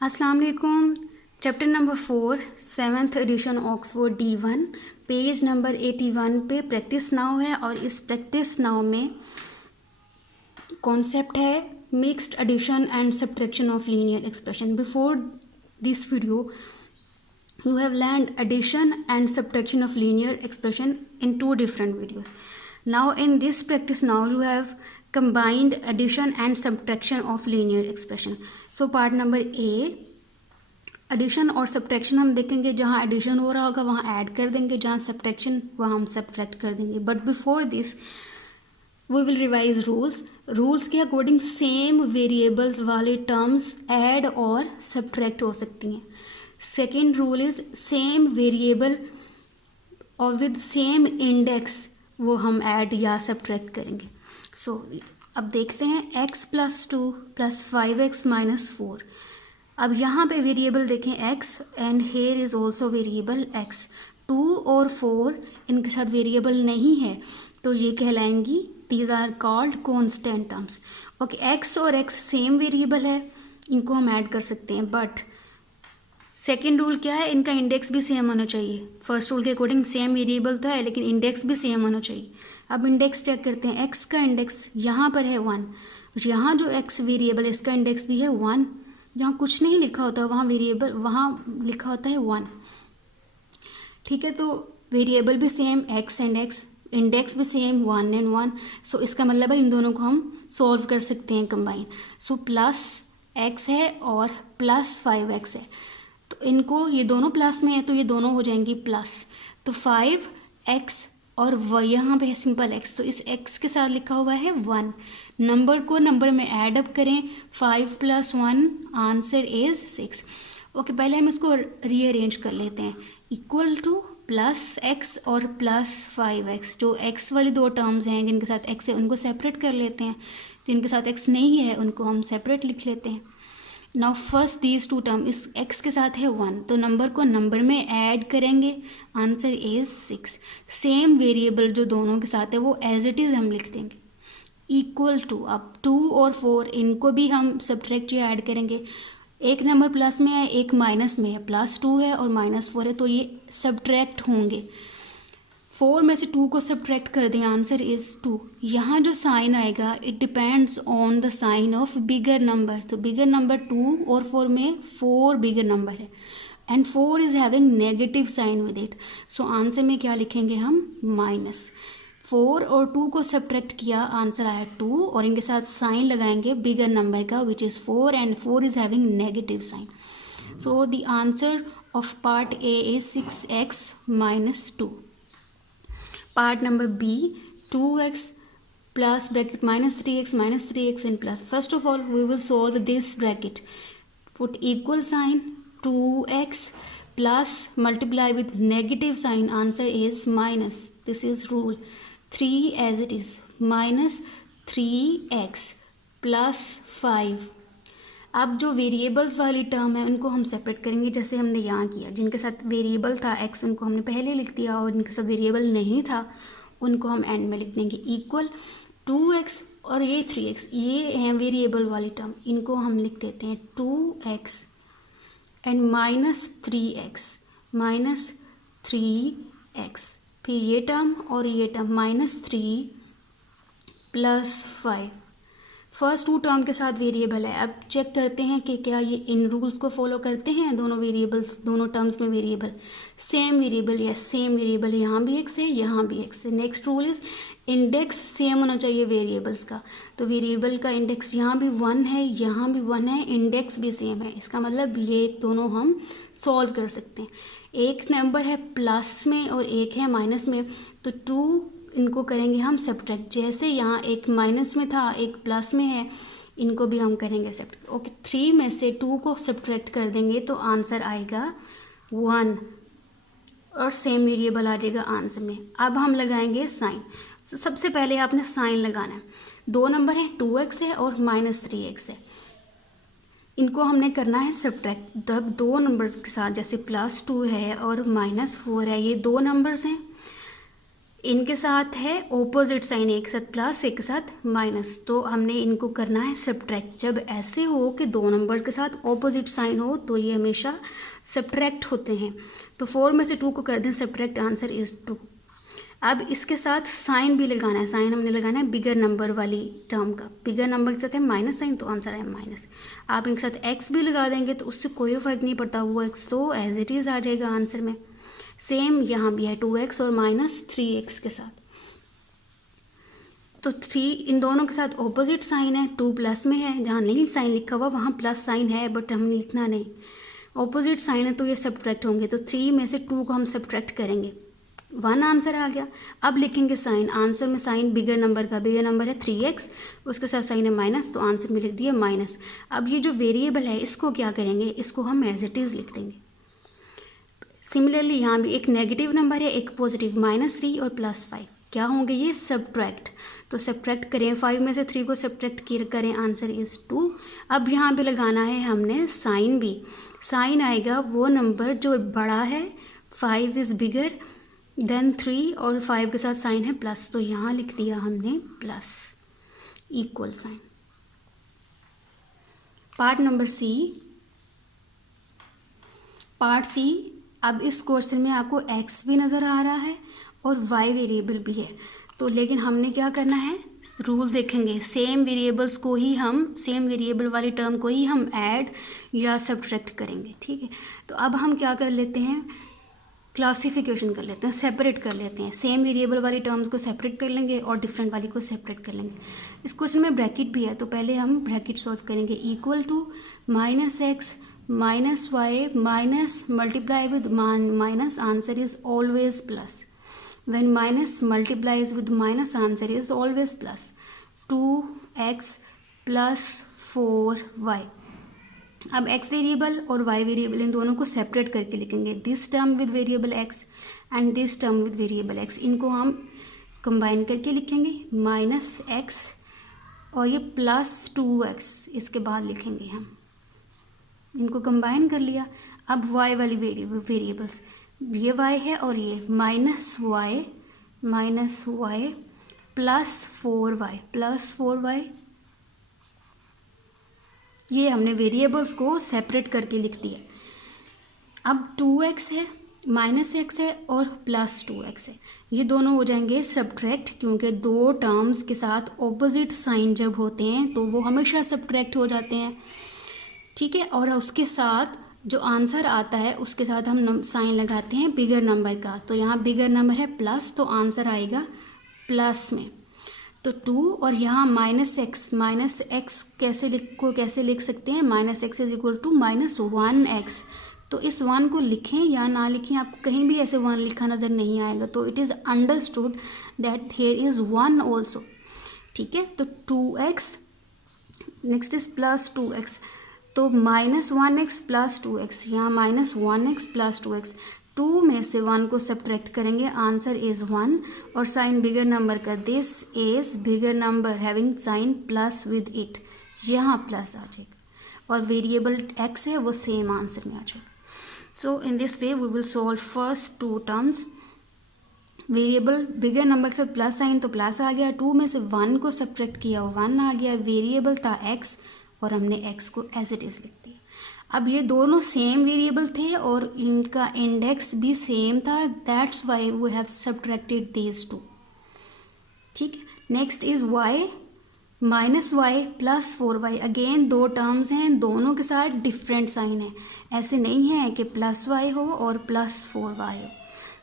अस्सलाम वालेकुम। Chapter number 4 7th edition Oxford D1 page number 81 पे प्रैक्टिस नाउ है और इस प्रैक्टिस नाउ में कॉन्सेप्ट है mixed addition and subtraction of linear expression. Before this video you have learned addition and subtraction of linear expression in two different videos. Now in this practice now you have combined addition and subtraction of linear expression. So part number A, addition और subtraction हम देखेंगे। जहाँ addition हो रहा होगा वहाँ add कर देंगे, जहाँ सब्ट्रैक्शन वहाँ हम सब्ट्रैक्ट कर देंगे। But before this we will revise rules के अकॉर्डिंग सेम वेरिएबल्स वाले टर्म्स ऐड और सब्ट्रैक्ट हो सकती हैं। Second rule is same variable और विद सेम इंडेक्स वो हम ऐड या सब्ट्रैक्ट करेंगे। सो अब देखते हैं x + 2 + 5x - 4। अब यहाँ पे वेरिएबल देखें x and here is also variable x। 2 और 4 इनके साथ वेरिएबल नहीं है तो ये कहलाएंगी these are called constant terms. Okay, x और x सेम वेरिएबल है, इनको हम ऐड कर सकते हैं। बट सेकेंड रूल क्या है, इनका इंडेक्स भी सेम होना चाहिए। फर्स्ट रूल के अकॉर्डिंग सेम वेरिएबल तो है लेकिन इंडेक्स भी सेम होना चाहिए। अब इंडेक्स चेक करते हैं। x का इंडेक्स यहाँ पर है 1, यहाँ जो x वेरिएबल है इसका इंडेक्स भी है 1। जहाँ कुछ नहीं लिखा होता वहाँ वेरिएबल वहाँ लिखा होता है 1। ठीक है, तो वेरिएबल भी same x and x, index भी सेम 1 एंड 1। सो इसका मतलब है इन दोनों को हम सॉल्व कर सकते हैं कंबाइन। सो प्लस x है और प्लस 5x है, तो इनको ये दोनों प्लस में है तो ये दोनों हो जाएंगी प्लस। तो 5x और यहाँ पे है सिंपल x, तो इस x के साथ लिखा हुआ है 1। नंबर को नंबर में ऐड अप करें, 5 + 1 आंसर इज 6। ओके, पहले हम इसको रीअरेंज कर लेते हैं। इक्वल टू +x और +5x, जो x वाली दो टर्म्स हैं जिनके साथ x है उनको सेपरेट कर लेते हैं, जिनके साथ x नहीं है उनको हम सेपरेट लिख लेते हैं। Now first these two term, इस x के साथ है 1 तो नंबर को नंबर में ऐड करेंगे, आंसर इज 6। सेम वेरिएबल जो दोनों के साथ है वो एज इट इज़ हम लिख देंगे। इक्वल टू, अब 2 और 4 इनको भी हम सब्ट्रैक्ट या ऐड करेंगे। एक नंबर प्लस में है एक माइनस में है, +2 है और -4 है तो ये सब्ट्रैक्ट होंगे। 4 में से 2 को सब्ट्रैक्ट कर दें, आंसर इज़ 2। यहाँ जो साइन आएगा it depends on the sign of bigger number. तो बिगर नंबर 2 और 4 में 4 बिगर नंबर है and 4 is having negative sign with it. So answer में क्या लिखेंगे हम, -4 और 2 को सब्ट्रैक्ट किया, आंसर आया 2 और इनके साथ साइन लगाएंगे बिगर नंबर का which is 4 and 4 is having negative sign. So the answer of part A is 6x - 2। Part number B, 2x plus bracket -3x and plus. First of all, we will solve this bracket. Put equal sign, 2x plus multiply with negative sign. Answer is minus. This is rule. 3 as it is. Minus 3x plus 5. अब जो variables वाली term है उनको हम separate करेंगे जैसे हमने यहाँ किया। जिनके साथ वेरिएबल था x उनको हमने पहले लिख दिया और जिनके साथ वेरिएबल नहीं था उनको हम एंड में लिख देंगे। इक्वल 2x और ये 3x, ये हैं वेरिएबल वाली टर्म, इनको हम लिख देते हैं 2x एंड -3x फिर ये टर्म और ये टर्म -3 + 5। फर्स्ट 2 टर्म के साथ वेरिएबल है। अब चेक करते हैं कि क्या ये इन रूल्स को फॉलो करते हैं। दोनों वेरिएबल्स, दोनों टर्म्स में variable same variable, yes same variable, यहाँ भी x है यहाँ भी x है। Next rule is index same होना चाहिए वेरिएबल्स का। तो वेरिएबल का इंडेक्स यहाँ भी 1 है यहाँ भी 1 है, इंडेक्स भी सेम है। इसका मतलब ये दोनों हम सॉल्व कर सकते हैं। एक नंबर है प्लस में और एक है माइनस में, तो 2 इनको करेंगे हम सब्ट्रैक्ट। जैसे यहाँ एक माइनस में था एक प्लस में है, इनको भी हम करेंगे सब्ट्रैक्ट। ओके, 3 में से 2 को सब्ट्रैक्ट कर देंगे तो आंसर आएगा 1 और सेम वेरिएबल आ जाएगा आंसर में। अब हम लगाएंगे साइन। तो सबसे पहले आपने साइन लगाना है। 2 नंबर है, 2x है और -3x है, इनको हमने करना है सब्ट्रैक्ट। तब 2 नंबर्स के साथ जैसे +2 है और -4 है, ये 2 नंबर्स हैं इनके साथ है ऑपोजिट साइन, एक साथ प्लस एक के साथ माइनस, तो हमने इनको करना है सब्ट्रैक्ट। जब ऐसे हो कि दो नंबर्स के साथ ऑपोजिट साइन हो तो ये हमेशा सब्ट्रैक्ट होते हैं। तो 4 में से 2 को कर दें सब्ट्रैक्ट, आंसर इज़ 2। अब इसके साथ साइन भी लगाना है, साइन हमने लगाना है बिगर नंबर वाली टर्म का, बिगर नंबर के साथ है माइनस साइन तो आंसर है माइनस। आप इनके साथ एक्स भी लगा देंगे तो उससे कोई फ़र्क नहीं पड़ता, वो एक्स तो एज इट इज़ आ जाएगा आंसर में। सेम यहाँ भी है 2x और माइनस 3x के साथ। तो 3 इन दोनों के साथ ऑपोजिट साइन है, 2 प्लस में है, जहाँ नहीं साइन लिखा हुआ वहाँ प्लस साइन है बट हम लिखना नहीं, ऑपोजिट साइन है तो ये सब्ट्रैक्ट होंगे। तो 3 में से 2 को हम सब्ट्रैक्ट करेंगे, 1 आंसर आ गया। अब लिखेंगे साइन, आंसर में साइन बिगर नंबर का, बिगर नंबर है 3x, उसके साथ साइन है माइनस, तो आंसर में लिख दिया माइनस। अब ये जो वेरिएबल है इसको क्या करेंगे, इसको हम एज इट इज़ लिख देंगे। सिमिलरली यहाँ भी एक नेगेटिव नंबर है एक पॉजिटिव, -3 और +5, क्या होंगे ये सब्ट्रैक्ट। तो सब्ट्रैक्ट करें, 5 में से 3 को सब्ट्रैक्ट करें, आंसर इज़ 2। अब यहाँ पे लगाना है हमने साइन भी, साइन आएगा वो नंबर जो बड़ा है, 5 इज़ बिगर देन 3 और 5 के साथ साइन है प्लस, तो यहाँ लिख दिया हमने plus, equal sign. Part number C, part C. अब इस क्वेश्चन में आपको x भी नज़र आ रहा है और y वेरिएबल भी है, तो लेकिन हमने क्या करना है, रूल देखेंगे, सेम वेरिएबल्स को ही हम, सेम वेरिएबल वाली टर्म को ही हम ऐड या सब्ट्रैक्ट करेंगे, ठीक है। तो अब हम क्या कर लेते हैं, क्लासिफिकेशन कर लेते हैं, सेपरेट कर लेते हैं, सेम वेरिएबल वाली टर्म्स को सेपरेट कर लेंगे और डिफरेंट वाली को सेपरेट कर लेंगे। इस क्वेश्चन में ब्रैकेट भी है तो पहले हम ब्रैकेट सॉल्व करेंगे, equal to -x minus y minus multiply with minus, answer is always plus. When minus multiplies with minus, answer is always plus. 2x plus 4y. अब x वेरिएबल और y variable in दोनों को separate करके लिखेंगे, this term with variable x and this term with variable x, इनको हम combine करके लिखेंगे, -x और ये +2x इसके बाद लिखेंगे हम, इनको कंबाइन कर लिया। अब y वाली वेरिएबल्स, ये y है और ये -y प्लस 4y, ये हमने वेरिएबल्स को सेपरेट करके लिख दिया। अब 2x है, -x है और +2x है, ये दोनों हो जाएंगे सब्ट्रैक्ट, क्योंकि दो टर्म्स के साथ ऑपोजिट साइन जब होते हैं तो वो हमेशा सब्ट्रैक्ट हो जाते हैं, ठीक है। और उसके साथ जो आंसर आता है उसके साथ हम साइन लगाते हैं बिगर नंबर का, तो यहाँ बिगर नंबर है प्लस, तो आंसर आएगा प्लस में, तो 2 और यहाँ -x कैसे लिख सकते हैं, -x is equal to -1x, तो इस 1 को लिखें या ना लिखें, आपको कहीं भी ऐसे 1 लिखा नज़र नहीं आएगा, तो it is understood that here is 1 also, ठीक है। तो 2x नेक्स्ट इज +2x, तो -1x प्लस 2x, यहाँ -1x प्लस 2x, 2 में से 1 को सब्ट्रैक्ट करेंगे, आंसर इज़ 1 और साइन बिगर नंबर का, this is bigger number having sign plus with it, यहाँ प्लस आ जाएगा और वेरिएबल x है वो सेम आंसर में आ जाएगा। So in this way we will solve first 2 terms, variable bigger number के साथ प्लस साइन तो प्लस आ गया, 2 में से 1 को सब्ट्रैक्ट किया 1 आ गया, वेरिएबल था x और हमने x को एज इट इज़ लिख दिया। अब ये दोनों सेम वेरिएबल थे और इनका इंडेक्स भी सेम था, that's why we have subtracted these 2, ठीक है। Next is y -y plus 4y, again 2 terms हैं, दोनों के साथ डिफरेंट साइन है, ऐसे नहीं है कि +y हो और +4y हो,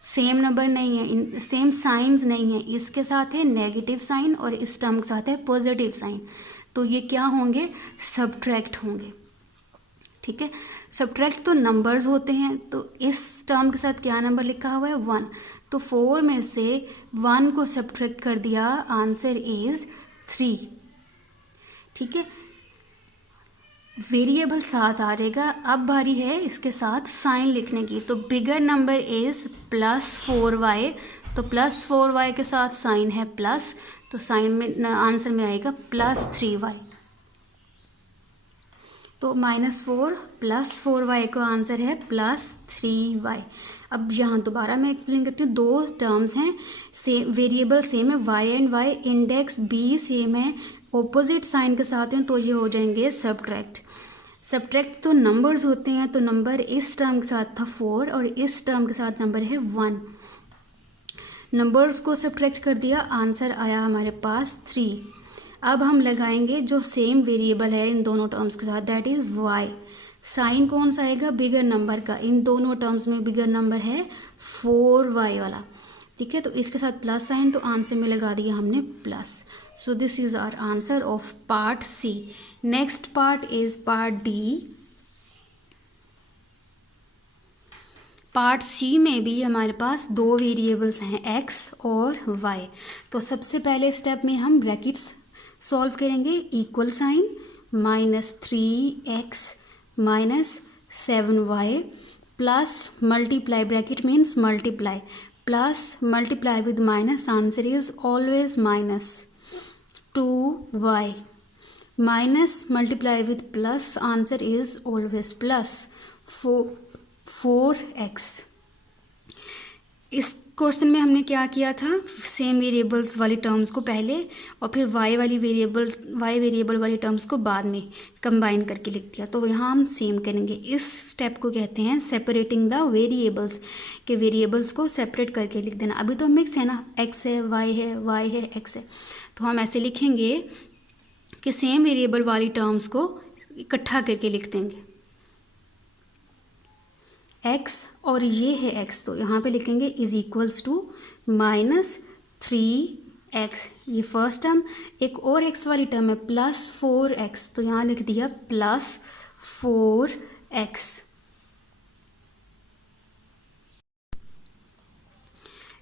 सेम नंबर नहीं है, सेम साइंस नहीं है, इसके साथ है नेगेटिव साइन और इस टर्म के साथ है पॉजिटिव साइन, तो ये क्या होंगे, सब्ट्रैक्ट होंगे, ठीक है। सब्ट्रैक्ट तो नंबर्स होते हैं, तो इस टर्म के साथ क्या नंबर लिखा हुआ है 1, तो 4 में से 1 को सब्ट्रैक्ट कर दिया, आंसर इज 3, ठीक है। वेरिएबल साथ आ जाएगा, अब बारी है इसके साथ साइन लिखने की, तो बिगर नंबर इज +4y, तो +4y के साथ साइन है प्लस, तो साइन में आंसर में आएगा +3y। तो -4 + 4y का आंसर है +3y। अब यहाँ दोबारा मैं एक्सप्लेन करती हूँ, दो टर्म्स हैं, सेम वेरिएबल सेम है, y and y, index b same है, ऑपोजिट साइन के साथ हैं, तो ये हो जाएंगे सब्ट्रैक्ट। सब्ट्रैक्ट तो नंबर्स होते हैं, तो नंबर इस टर्म के साथ था 4 और इस टर्म के साथ नंबर है 1। नंबर्स को सब्ट्रैक्ट कर दिया, आंसर आया हमारे पास 3। अब हम लगाएंगे जो सेम वेरिएबल है इन दोनों टर्म्स के साथ, दैट इज़ y। साइन कौन सा आएगा? बिगर नंबर का। इन दोनों टर्म्स में बिगर नंबर है 4y वाला, ठीक है। तो इसके साथ प्लस साइन, तो आंसर में लगा दिया हमने plus. So this is our answer of part C. Next part is part D. Part C में भी हमारे पास दो वेरिएबल्स हैं, x और y। तो सबसे पहले स्टेप में हम ब्रैकेट्स सॉल्व करेंगे। Equal sign -3x -7y plus multiply, bracket means multiply, plus multiply with minus, answer is always -2y minus multiply with plus, answer is always +4x। इस question में हमने क्या किया था, सेम वेरिएबल्स वाली टर्म्स को पहले और फिर y वेरिएबल वाली टर्म्स को बाद में कंबाइन करके लिख दिया। तो यहाँ हम सेम करेंगे। इस स्टेप को कहते हैं सेपरेटिंग द वेरिएबल्स, के वेरिएबल्स को सेपरेट करके लिख देना। अभी तो मिक्स है ना, x है, y है, x है, तो हम ऐसे लिखेंगे कि सेम वेरिएबल वाली टर्म्स को इकट्ठा करके लिख देंगे। x और ये है x, तो यहाँ पे लिखेंगे इज इक्वल्स टू -3x, ये फर्स्ट टर्म। एक और x वाली टर्म है +4x, तो यहाँ लिख दिया +4x।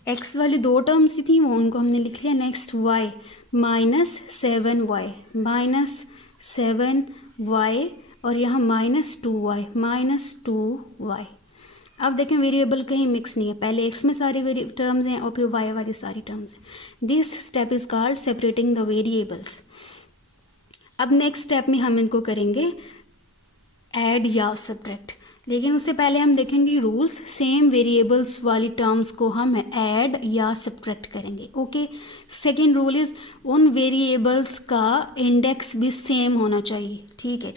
x वाली दो टर्म्स थी वो, उनको हमने लिख लिया। नेक्स्ट y -7y और यहाँ -2y। अब देखें वेरिएबल कहीं मिक्स नहीं है, पहले x में सारी टर्म्स हैं और फिर y वाली सारी टर्म्स हैं। This step is called separating the variables. अब नेक्स्ट स्टेप में हम इनको करेंगे ऐड या सब्ट्रैक्ट, लेकिन उससे पहले हम देखेंगे रूल्स। सेम वेरिएबल्स वाली टर्म्स को हम ऐड या सब्ट्रैक्ट करेंगे, ओके। सेकेंड रूल इज उन वेरिएबल्स का इंडेक्स भी सेम होना चाहिए, ठीक है।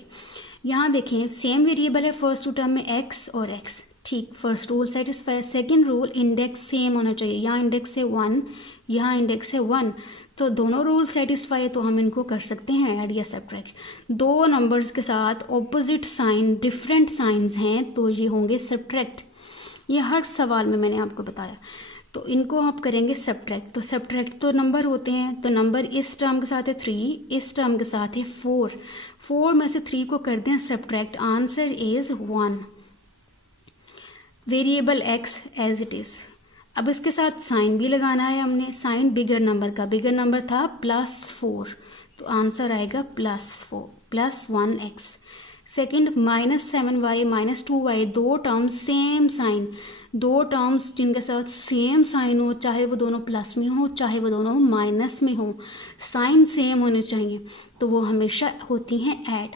यहाँ देखें सेम वेरिएबल है, फर्स्ट टू टर्म में x और x, ठीक, first rule satisfy. Second rule index same होना चाहिए, यहाँ इंडेक्स है 1, यहाँ इंडेक्स है 1, तो दोनों रूल सेटिस्फाई है, तो हम इनको कर सकते हैं ऐड या सब्ट्रैक्ट। दो नंबर्स के साथ ऑपोजिट साइन, डिफरेंट साइंस हैं, तो ये होंगे सब्ट्रैक्ट। ये हर सवाल में मैंने आपको बताया, तो इनको आप करेंगे सब्ट्रैक्ट। तो सब्ट्रैक्ट तो नंबर होते हैं, तो नंबर इस टर्म के साथ है 3, इस टर्म के साथ है 4 में से 3 को कर दें subtract, answer is 1। Variable x as it is. अब इसके साथ साइन भी लगाना है हमने, साइन बिगर नंबर का, बिगर नंबर था +4, तो आंसर आएगा +1x। सेकेंड -7y -2y, दो टर्म्स सेम साइन, दो टर्म्स जिनके साथ सेम साइन हो, चाहे वो दोनों प्लस में हो चाहे वो दोनों माइनस में हो, साइन सेम होने चाहिए, तो वो हमेशा होती हैं ऐड।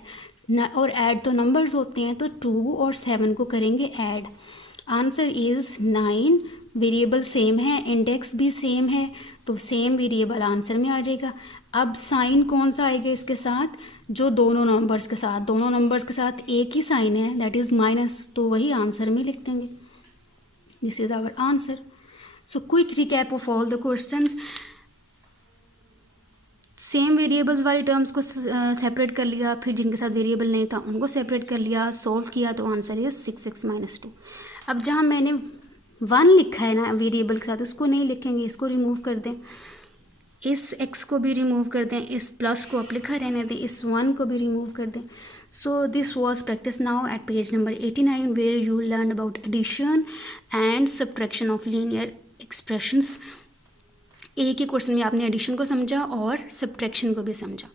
और ऐड तो नंबर्स होते हैं, तो 2 और 7 को करेंगे add, answer is 9। Variable same है, इंडेक्स भी सेम है, तो सेम वेरिएबल आंसर में आ जाएगा। अब साइन कौन सा आएगा इसके साथ, जो दोनों नंबर्स के साथ एक ही साइन है, दैट इज़ माइनस, तो वही आंसर में लिख देंगे। This is our answer. So quick recap of all the questions. Same variables वाली टर्म्स को सेपरेट कर लिया, फिर जिनके साथ वेरिएबल नहीं था उनको सेपरेट कर लिया, सॉल्व किया, तो आंसर इज 6x - 2। अब जहाँ मैंने 1 लिखा है ना वेरिएबल के साथ, इसको नहीं लिखेंगे, इसको रिमूव कर दें, इस x को भी रिमूव कर दें, इस प्लस को आप लिखा रहने दें, इस 1 को भी रिमूव कर दें। So this was practice now at page number 89 where you learn about addition and subtraction of linear expressions. एक ही क्वेश्चन में आपने एडिशन को समझा और सब्ट्रैक्शन को भी समझा।